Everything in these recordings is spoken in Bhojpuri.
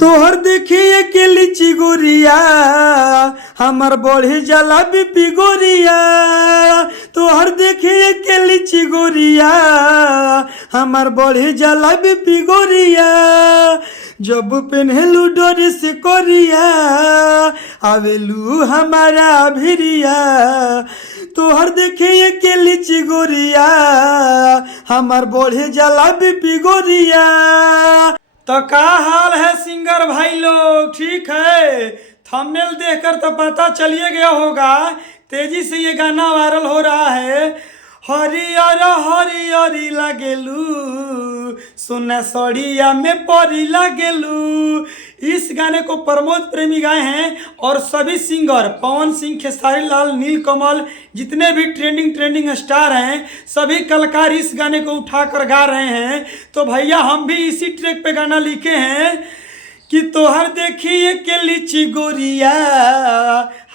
तोहर देखिए के लीची गोरिया हमार बढ़ी जाला बीपी गोरिया। तोहर देखिए के लीची गोरिया हमार बढ़ी जाला बीपी गोरिया। जब पेन्हलू ड्रेस कोरिया आवेलू हमारा भिरिया। तोहर देखिए के लीची गोरिया हमार बढ़े जाला बीपी गोरिया। तो का हाल है सिंगर भाई लोग, ठीक है? थंबनेल देखकर तो पता चलिए गया होगा, तेजी से ये गाना वायरल हो रहा है। हरियर हरियरी लागेलू सोना सड़िया में परी लागेलू। इस गाने को प्रमोद प्रेमी गाए हैं और सभी सिंगर पवन सिंह, खेसारी लाल, नीलकमल, जितने भी ट्रेंडिंग स्टार हैं सभी कलाकार इस गाने को उठाकर गा रहे हैं। तो भैया हम भी इसी ट्रैक पे गाना लिखे हैं कि तोहर देखिए के लीची गोरिया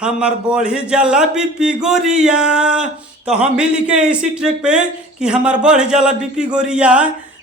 हमार बढ़े जाला बीपी गोरिया। तो हम भी लिखे हैं इसी ट्रैक पे कि हमार बढ़ जाला बीपी गोरिया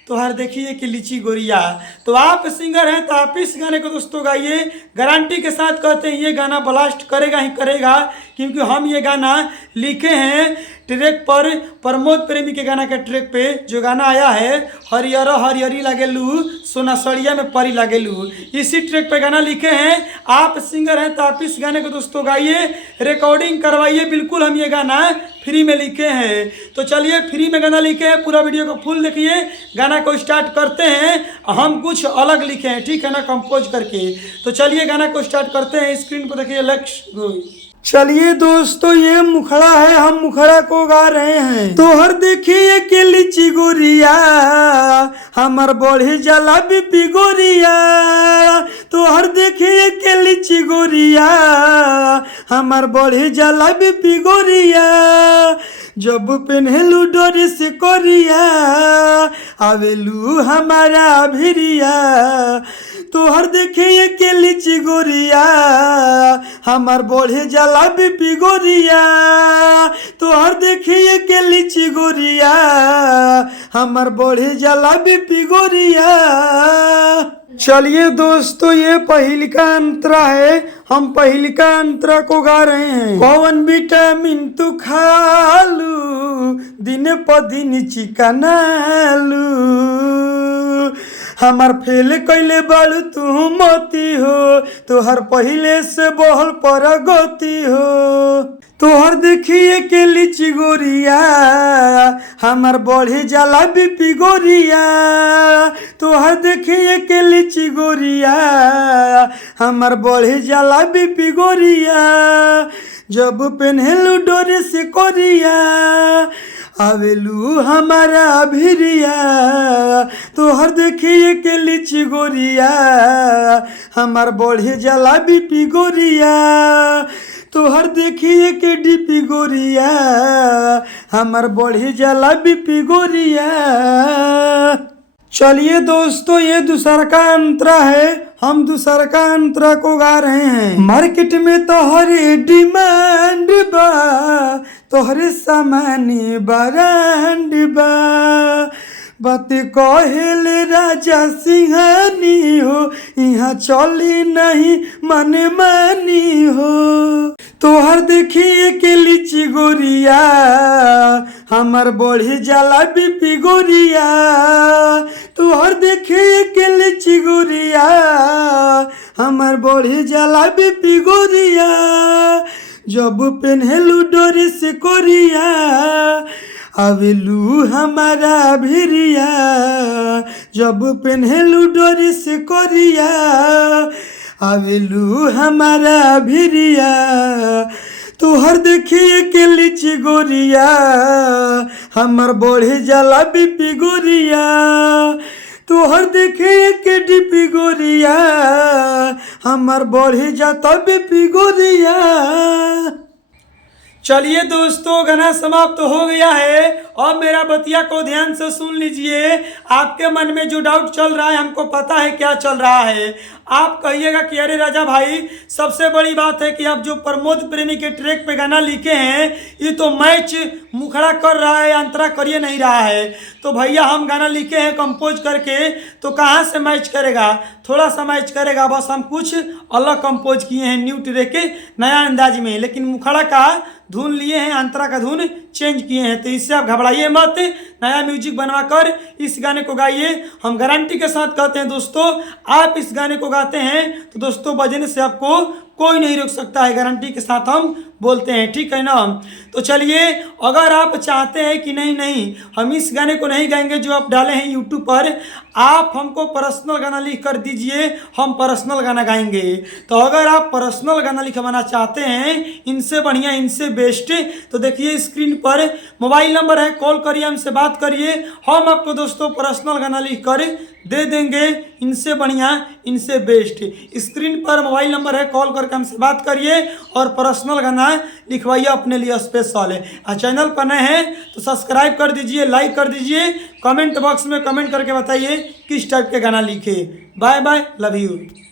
तोहर देखिए कि लीची गोरिया। तो आप सिंगर हैं तो आप इस गाने को दोस्तों गाइए, गारंटी के साथ कहते हैं ये गाना ब्लास्ट करेगा ही करेगा, क्योंकि हम ये गाना लिखे हैं ट्रैक पर प्रमोद प्रेमी के गाना के ट्रैक पे जो गाना आया है हरियर हरियरी लागेलू सोना सड़िया में परी लागेलू। इसी ट्रैक पे गाना लिखे हैं। आप सिंगर हैं तो आप इस गाने को दोस्तों गाइए, रिकॉर्डिंग करवाइए। बिल्कुल हम ये गाना फ्री में लिखे हैं। तो चलिए फ्री में गाना लिखे हैं, पूरा वीडियो को फुल देखिए। गाना को स्टार्ट करते हैं, हम कुछ अलग लिखे हैं, ठीक है ना, कंपोज करके। तो चलिए गाना को स्टार्ट करते हैं, स्क्रीन पर देखिए। Let's go. चलिए दोस्तों ये मुखड़ा है, हम मुखड़ा को गा रहे हैं। तोहर देखिए के लीची गोरिया हमार बढ़ी जाला बीपी गोरिया। तोहर देखिए के लीची गोरिया हमार बढ़ी जाला बीपी गोरिया। जब पेन्हलू ड्रेस कोरिया आवेलू हमारा भिरिया। तोहर देखिए के लीची गोरिया हमार बढ़े जाला बीपी गोरिया। तोहर देखिए के लीची गोरिया हमार बढ़े जाला बीपी गोरिया। चलिए दोस्तों ये पहिलका अंतरा है, हम पहिलका अंतरा को गा रहे हैं। कौन विटामिन तू खालू दिन प दिन चिकनालू। हमार फेल कैले बालू तू मोती हो, तोहर पहिले से बहल पर गति हो। तोहर देखिए के लीची गोरिया हमार बढ़ी जाला बीपी गोरिया। तोहर देखिए के लीची गोरिया हमार बढ़ी जाला बीपी गोरिया। जब पेन्हलू ड्रेस कोरिया आवेलू हमारा भिरिया। तोहर देखिए के लीची गोरिया हमार बढ़े जाला बीपी गोरिया। तोहर देखिए के डीपी गोरिया हमार बढ़े जाला बीपी गोरिया। चलिए दोस्तों ये दूसरा का अंतरा है, हम दूसरा का अंतरा को गा रहे हैं। मार्केट में तोहरे डिमांड बा, तोहरे सामानी ब्रांड बा। बात कहेले राजा सिंहानी हो, यहाँ चली नहीं मन मानी हो। तोहर देखिए के लीची गोरिया हमार बढ़ी जाला बीपी गोरिया। तोहर देखिए के लीची गोरिया हमार बढ़ी जाला बीपी गोरिया। जब पेन्हलू ड्रेस कोरिया आवेलू हमारा भिरिया। जब पेन्हलू ड्रेस कोरिया आवेलू हमारा भिरिया। तोहर देखिए के लीची गोरिया हमार बढ़े जाला बीपी गोरिया। तोहर देखिए के डीपी गोरिया हमार बढ़े जाता बीपी गोरिया। चलिए दोस्तों गाना समाप्त हो गया है। अब मेरा बतिया को ध्यान से सुन लीजिए। आपके मन में जो डाउट चल रहा है हमको पता है क्या चल रहा है। आप कहिएगा कि अरे राजा भाई सबसे बड़ी बात है कि आप जो प्रमोद प्रेमी के ट्रैक पे गाना लिखे हैं ये तो मैच मुखड़ा कर रहा है, अंतरा करिए नहीं रहा है, तो भैया हम गाना लिखे हैं कंपोज करके, तो कहाँ से मैच करेगा, थोड़ा सा मैच करेगा। बस हम कुछ अलग कंपोज किए हैं न्यू ट्रैक के नया अंदाज में, लेकिन मुखड़ा का धुन लिए हैं, अंतरा का धुन चेंज किए हैं। तो इससे आप घबराइए मत, नया म्यूजिक बनवाकर इस गाने को गाइए। हम गारंटी के साथ कहते हैं दोस्तों, आप इस गाने को गाते हैं तो दोस्तों बजने से आपको कोई नहीं रोक सकता है, गारंटी के साथ हम बोलते हैं, ठीक है ना। तो चलिए, अगर आप चाहते हैं कि नहीं नहीं हम इस गाने को नहीं गाएंगे जो आप डाले हैं यूट्यूब पर, आप हमको पर्सनल गाना लिख कर दीजिए, हम पर्सनल गाना गाएंगे। तो अगर आप पर्सनल गाना लिखवाना चाहते हैं इनसे बढ़िया, इनसे बेस्ट, तो देखिए स्क्रीन पर मोबाइल नंबर है, कॉल करिए, हमसे बात करिए, हम आपको दोस्तों पर्सनल गाना लिख कर दे देंगे, इनसे बढ़िया, इनसे बेस्ट। स्क्रीन पर मोबाइल नंबर है, कॉल करके हमसे बात करिए और पर्सनल गाना लिखवाइए अपने लिए स्पेशल है। चैनल पर नए हैं तो सब्सक्राइब कर दीजिए, लाइक कर दीजिए, कमेंट बॉक्स में कमेंट करके बताइए किस टाइप के गाना लिखे। Bye bye, love you.